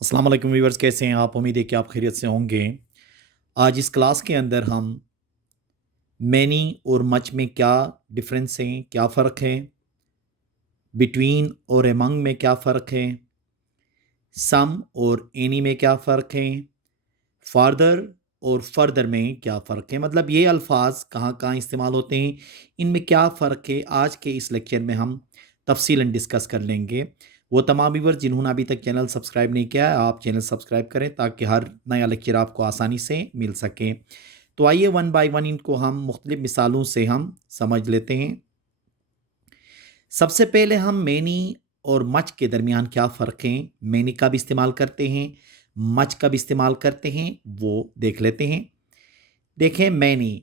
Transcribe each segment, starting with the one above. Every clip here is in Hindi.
अस्सलाम वालेकुम व्यूअर्स, कैसे हैं आप? उम्मीद है कि आप खैरियत से होंगे। आज इस क्लास के अंदर हम मैनी और मच में क्या डिफरेंस हैं, क्या फ़र्क है, बिटवीन और एमंग में क्या फ़र्क है, सम और एनी में क्या फ़र्क है, फादर और फर्दर में क्या फ़र्क है, मतलब ये अल्फाज कहाँ कहाँ इस्तेमाल होते हैं, इनमें क्या फ़र्क है, आज के इस लेक्चर में हम तफसीलन डिस्कस कर लेंगे। वो तमाम व्यूअर्स जिन्होंने अभी तक चैनल सब्सक्राइब नहीं किया है, आप चैनल सब्सक्राइब करें ताकि हर नया लेक्चर आपको आसानी से मिल सके। तो आइए वन बाय वन इनको हम मुख्तलिफ मिसालों से हम समझ लेते हैं। सबसे पहले हम मैनी और मच के दरमियान क्या फ़र्क है, मैनी कब इस्तेमाल करते हैं, मच कब इस्तेमाल करते हैं, वो देख लेते हैं। देखें मैनी,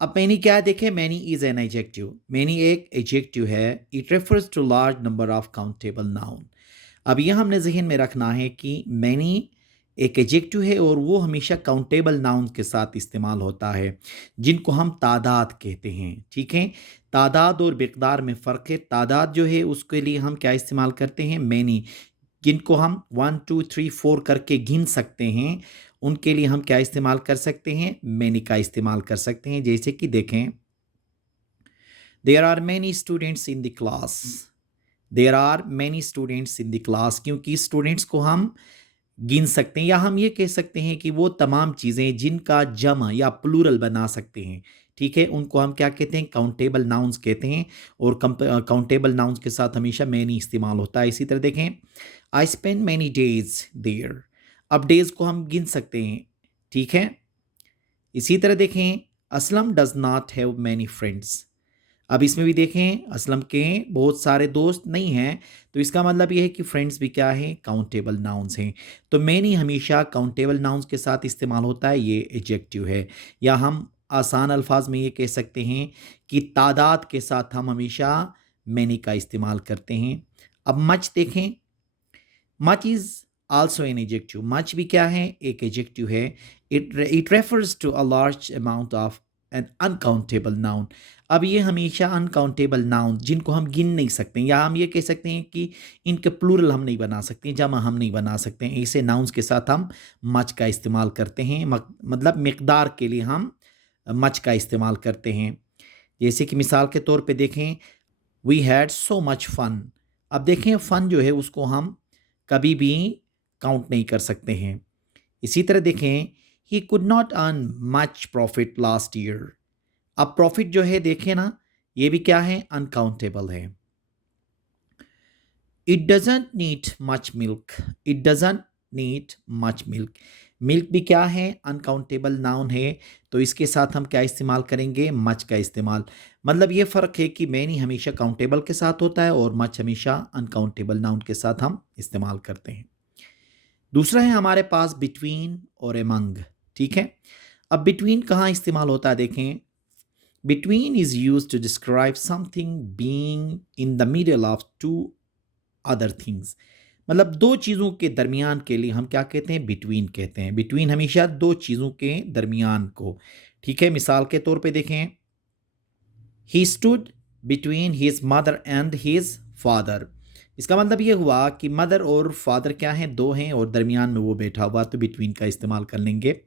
अब मैनी क्या है, देखें many is an adjective, many एक एडजेक्टिव है। It refers to large number of countable noun. अब यह हमने जहन में रखना है कि मैनी एक एडजेक्टिव है और वो हमेशा काउंटेबल नाउन के साथ इस्तेमाल होता है, जिनको हम तादाद कहते हैं। ठीक है, तादाद और मिकदार में फ़र्क है। तादाद जो है उसके लिए हम क्या इस्तेमाल करते हैं, मैनी। जिनको हम 1 2 3 4 करके गिन सकते हैं, उनके लिए हम क्या इस्तेमाल कर सकते हैं, मैनी का इस्तेमाल कर सकते हैं। जैसे कि देखें, there are many students in the class. There are many students in the class, क्योंकि स्टूडेंट्स को हम गिन सकते हैं, या हम ये कह सकते हैं कि वो तमाम चीज़ें जिनका जमा या प्लूरल बना सकते हैं, ठीक है, उनको हम क्या कहते हैं, काउंटेबल नाउन्स कहते हैं। और काउंटेबल नाउन्स के साथ हमेशा मैनी इस्तेमाल होता है। इसी तरह देखें, I spend many days there. अब डेज को हम गिन सकते हैं, ठीक है। इसी तरह देखें, Aslam does not have many friends. अब इसमें भी देखें, असलम के बहुत सारे दोस्त नहीं हैं, तो इसका मतलब ये है कि फ्रेंड्स भी क्या है, काउंटेबल नाउन्स हैं। तो मैनी हमेशा काउंटेबल नाउन्स के साथ इस्तेमाल होता है, ये एडजेक्टिव है। या हम आसान अल्फाज में ये कह सकते हैं कि तादाद के साथ हम हमेशा मैनी का इस्तेमाल करते हैं। अब मच देखें, much is also an adjective. Much भी क्या है, एक एडजेक्टिव है। It refers to a large amount of an uncountable noun. अब ये हमेशा अनकाउंटेबल नाउन जिनको हम गिन नहीं सकते, या हम ये कह सकते हैं कि इनके प्लूरल हम नहीं बना सकते, जमा हम नहीं बना सकते हैं, ऐसे नाउन्स के साथ हम मच का इस्तेमाल करते हैं। मतलब मिकदार के लिए हम मच का इस्तेमाल करते हैं। जैसे कि मिसाल के तौर पे देखें, we had so much fun. अब देखें, फन जो है उसको हम कभी भी काउंट नहीं कर सकते हैं। इसी तरह देखें, he could not earn much profit last year. अब प्रॉफिट जो है देखें ना, ये भी क्या है, अनकाउंटेबल है। It doesn't need much milk. It doesn't need much milk. Milk भी क्या है, अनकाउंटेबल नाउन है। तो इसके साथ हम क्या इस्तेमाल करेंगे, मच का इस्तेमाल। मतलब ये फ़र्क है कि मैनी हमेशा काउंटेबल के साथ होता है और मच हमेशा अनकाउंटेबल नाउन के साथ हम इस्तेमाल करते हैं। दूसरा है हमारे पास बिटवीन और एमंग। ठीक है, अब बिटवीन कहाँ इस्तेमाल होता है, देखें, between is use to describe something being in the middle of two other things. मतलब दो चीज़ों के दरमियान के लिए हम क्या कहते हैं, बिटवीन कहते हैं। बिटवीन हमेशा दो चीज़ों के दरमियान को, ठीक है। मिसाल के तौर पे देखें, he stood between his mother and his father. इसका मतलब ये हुआ कि मदर और फादर क्या हैं, दो हैं, और दरमियान में वो बैठा हुआ, तो बिटवीन का इस्तेमाल कर लेंगे।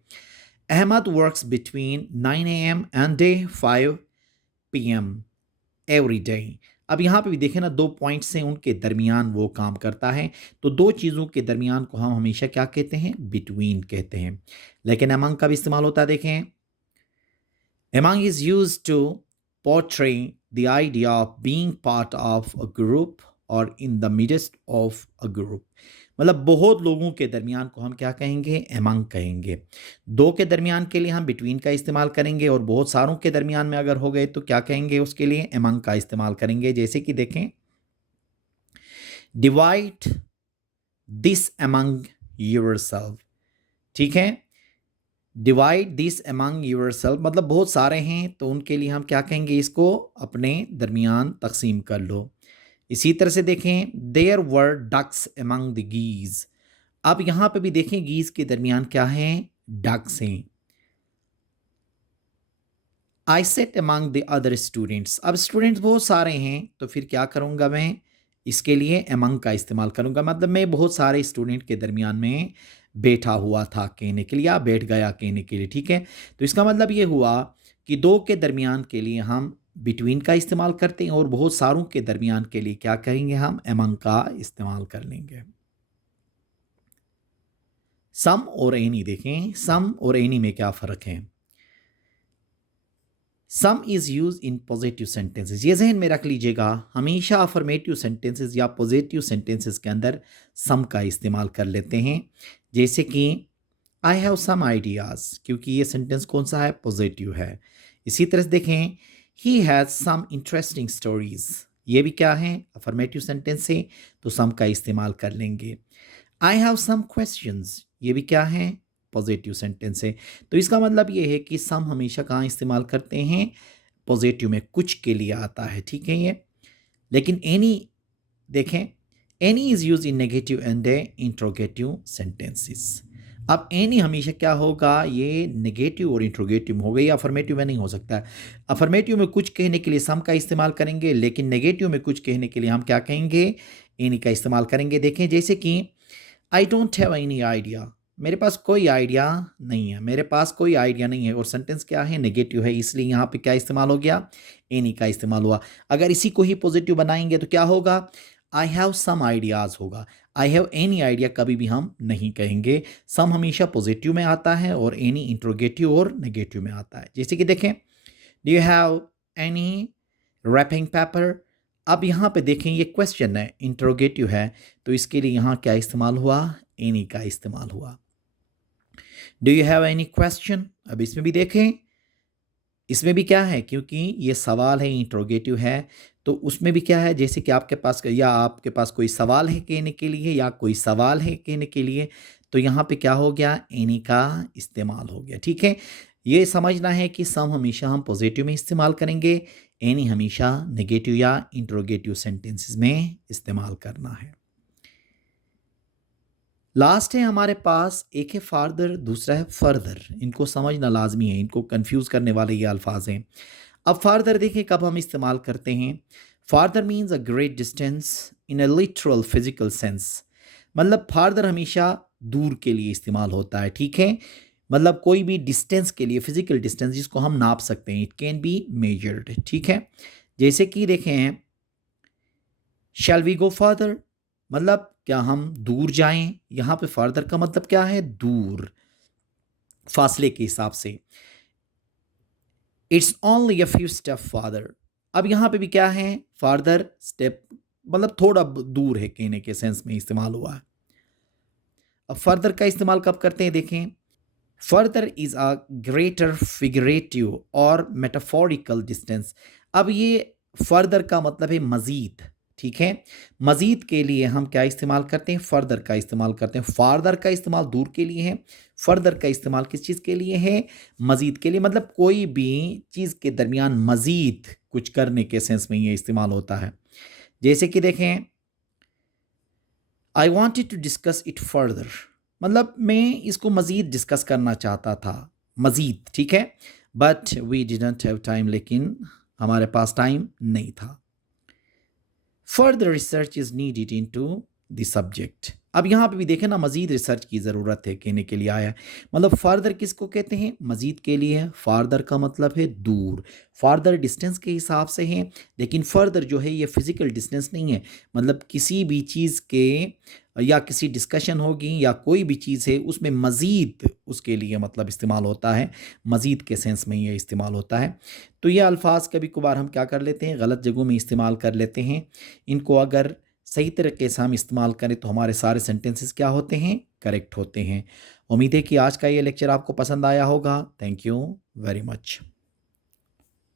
Ahmed works between 9 AM and डे 5 PM एवरी डे। अब यहाँ पे भी देखें ना, दो पॉइंट्स हैं, उनके दरमियान वो काम करता है। तो दो चीज़ों के दरमियान को हम हमेशा क्या कहते हैं, बिटवीन कहते हैं। लेकिन अमंग का भी इस्तेमाल होता है, देखें, among is used to portray the idea of being part of a group or in the midst of a group। मतलब बहुत लोगों के दरमियान को हम क्या कहेंगे, among कहेंगे। दो के दरमियान के लिए हम between का इस्तेमाल करेंगे, और बहुत सारों के दरमियान में अगर हो गए तो क्या कहेंगे, उसके लिए among का इस्तेमाल करेंगे। जैसे कि देखें, divide this among yourself। ठीक है, divide this among yourself, मतलब बहुत सारे हैं तो उनके लिए हम क्या कहेंगे, इसको अपने दरमियान तकसीम कर लो। इसी तरह से देखें, there were ducks among the geese. अब यहाँ पे भी देखें, गीज के दरमियान क्या है, डक्स हैं। I sat among the other students. अब स्टूडेंट्स बहुत सारे हैं तो फिर क्या करूँगा मैं, इसके लिए among का इस्तेमाल करूँगा, मतलब मैं बहुत सारे स्टूडेंट के दरमियान में बैठा हुआ था कहने के लिए, या बैठ गया कहने के लिए, ठीक है। तो इसका मतलब ये हुआ कि दो के दरमियान के लिए हम बिटवीन का इस्तेमाल करते हैं और बहुत सारों के दरमियान के लिए क्या करेंगे, हम among का इस्तेमाल कर लेंगे। सम और एनी देखें, सम और एनी में क्या फ़र्क है। सम is use in positive sentences, ये जहन में रख लीजिएगा, हमेशा अफर्मेटिव सेंटेंसेस या पॉजिटिव सेंटेंसेस के अंदर सम का इस्तेमाल कर लेते हैं। जैसे कि आई हैव सम आइडियाज़, क्योंकि ये सेंटेंस कौन सा है, पॉजिटिव है। इसी तरह से देखें, he has some interesting stories, ये भी क्या है, अफर्मेटिव सेंटेंस है, तो सम का इस्तेमाल कर लेंगे। आई हैव सम क्वेश्चंस, ये भी क्या है, पॉजिटिव सेंटेंस है। तो इसका मतलब ये है कि सम हमेशा कहाँ इस्तेमाल करते हैं, पॉजिटिव में, कुछ के लिए आता है, ठीक है ये। लेकिन एनी देखें, any is use in negative and interrogative sentences. अब एनी हमेशा क्या होगा, ये नेगेटिव और इंट्रोगेटिव में होगा, या अफर्मेटिव में नहीं हो सकता है। अफर्मेटिव में कुछ कहने के लिए सम का इस्तेमाल करेंगे, लेकिन नेगेटिव में कुछ कहने के लिए हम क्या कहेंगे, एनी का इस्तेमाल करेंगे। देखें जैसे कि I don't have any idea, मेरे पास कोई आइडिया नहीं है, मेरे पास कोई आइडिया नहीं है, और सेंटेंस क्या है, नेगेटिव है, इसलिए यहाँ पे क्या इस्तेमाल हो गया, एनी का इस्तेमाल हुआ। अगर इसी को ही पॉजिटिव बनाएंगे तो क्या होगा, आई हैव सम आइडियाज़ होगा, आई हैव एनी आइडिया कभी भी हम नहीं कहेंगे। सम हमेशा पॉजिटिव में आता है और एनी इंट्रोगेटिव और नेगेटिव में आता है। जैसे कि देखें, do you have any wrapping paper, अब यहाँ पे देखें ये क्वेश्चन है, इंट्रोगेटिव है, तो इसके लिए यहाँ क्या इस्तेमाल हुआ, एनी का इस्तेमाल हुआ। Do you have any question, अब इसमें भी देखें, इसमें भी क्या है, क्योंकि ये सवाल है, इंट्रोगेटिव है, तो उसमें भी क्या है, जैसे कि आपके पास, या आपके पास कोई सवाल है कहने के लिए, या कोई सवाल है कहने के लिए, तो यहाँ पे क्या हो गया, एनी का इस्तेमाल हो गया, ठीक है। ये समझना है कि सम हमेशा हम पॉजिटिव में इस्तेमाल करेंगे, एनी हमेशा नेगेटिव या इंट्रोगेटिव सेंटेंसेस में इस्तेमाल करना है। लास्ट है हमारे पास, एक है फार्दर, दूसरा है फर्दर। इनको समझना लाजमी है, इनको कंफ्यूज करने वाले ये अल्फाज हैं। अब फार्दर देखें कब हम इस्तेमाल करते हैं। Farther means a great distance in a literal physical sense, मतलब फार्दर हमेशा दूर के लिए इस्तेमाल होता है, ठीक है। मतलब कोई भी डिस्टेंस के लिए, फिजिकल डिस्टेंस जिसको हम नाप सकते हैं, इट कैन बी मेजर्ड, ठीक है। जैसे कि देखें, शैल वी गो फर्दर, मतलब क्या हम दूर जाएं, यहाँ पे फर्दर का मतलब क्या है, दूर, फासले के हिसाब से। It's only a few step father, अब यहाँ पे भी क्या है, फार्दर स्टेप, मतलब थोड़ा दूर है कहने के सेंस में इस्तेमाल हुआ है। अब फर्दर का इस्तेमाल कब करते हैं, देखें, further is a greater figurative और मेटाफोरिकल डिस्टेंस। अब ये फर्दर का मतलब है मजीद, ठीक है। मजीद के लिए हम क्या इस्तेमाल करते हैं, फर्दर का इस्तेमाल करते हैं। फार्दर का इस्तेमाल दूर के लिए है, फर्दर का इस्तेमाल किस चीज़ के लिए है, मजीद के लिए, मतलब कोई भी चीज़ के दरमियान मजीद कुछ करने के सेंस में ये इस्तेमाल होता है। जैसे कि देखें, I wanted to discuss it further, मतलब मैं इसको मज़ीद डिस्कस करना चाहता था, मज़ीद, ठीक है। But we didn't have time, लेकिन हमारे पास टाइम नहीं था। Further research is needed into the subject, अब यहाँ पे भी देखें ना, मज़ीद रिसर्च की ज़रूरत है कहने के लिए आया है। मतलब फार्दर किसको कहते हैं, मज़ीद के लिए है। फार्दर का मतलब है दूर, फार्दर डिस्टेंस के हिसाब से है, लेकिन फर्दर जो है ये फिज़िकल डिस्टेंस नहीं है, मतलब किसी भी चीज़ के, या किसी डिस्कशन होगी या कोई भी चीज़ है उसमें मज़ीद उसके लिए मतलब इस्तेमाल होता है, मज़ीद के सेंस में ये इस्तेमाल होता है। तो ये अल्फाज कभी कभार हम क्या कर लेते हैं, गलत जगहों में इस्तेमाल कर लेते हैं। इनको अगर सही तरीके से हम इस्तेमाल करें तो हमारे सारे सेंटेंसेस क्या होते हैं, करेक्ट होते हैं। उम्मीद है कि आज का ये लेक्चर आपको पसंद आया होगा। Thank you very much.